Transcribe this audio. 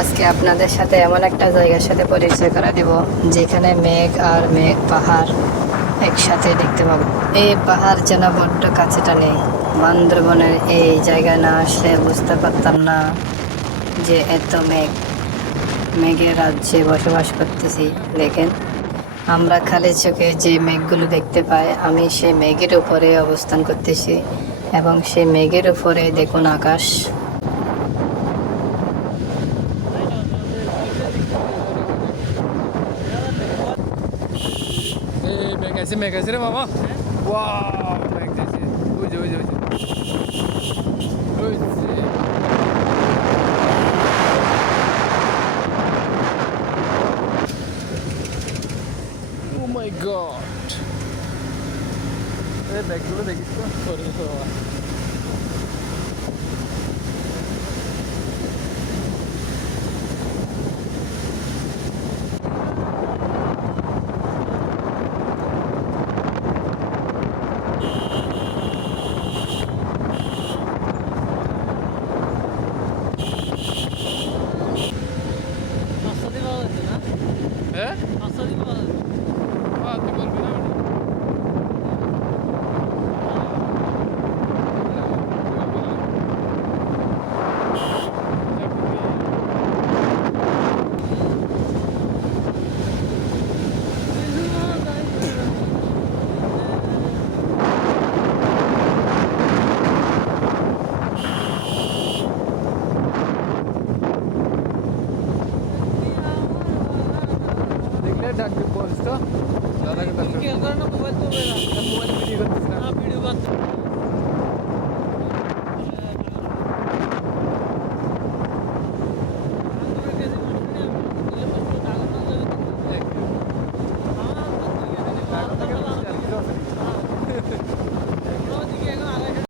আজকে আপনাদের সাথে এমন একটা জায়গার সাথে পরিচয় করা দেব যেখানে মেঘ আর মেঘ পাহাড় একসাথে দেখতে পাবো। এই পাহাড় যেন বড্ড কাছে টানে। বান্দরবনের এই জায়গায় না আসলে বুঝতে পারতাম না যে এত মেঘের রাজ্যে বসবাস করতেছি। দেখেন, আমরা খালি চোখে যে মেঘগুলো দেখতে পাই, আমি সেই মেঘের উপরে অবস্থান করতেছি এবং সেই মেঘের উপরে দেখুন আকাশ। मैं कैसे रे मामा वाह मैं कैसे ओए ओए ओए ओ माय गॉड ए बैगগুলো দেখিস তো করে তো হ্যাঁ আসলে বল তুই বলবি না দেখলে ডাক দিয়ে বলছ তো দাদাকে ডাক মোবাইল তো মোবাইল ভিডিও করতেছ না ভিডিও করতে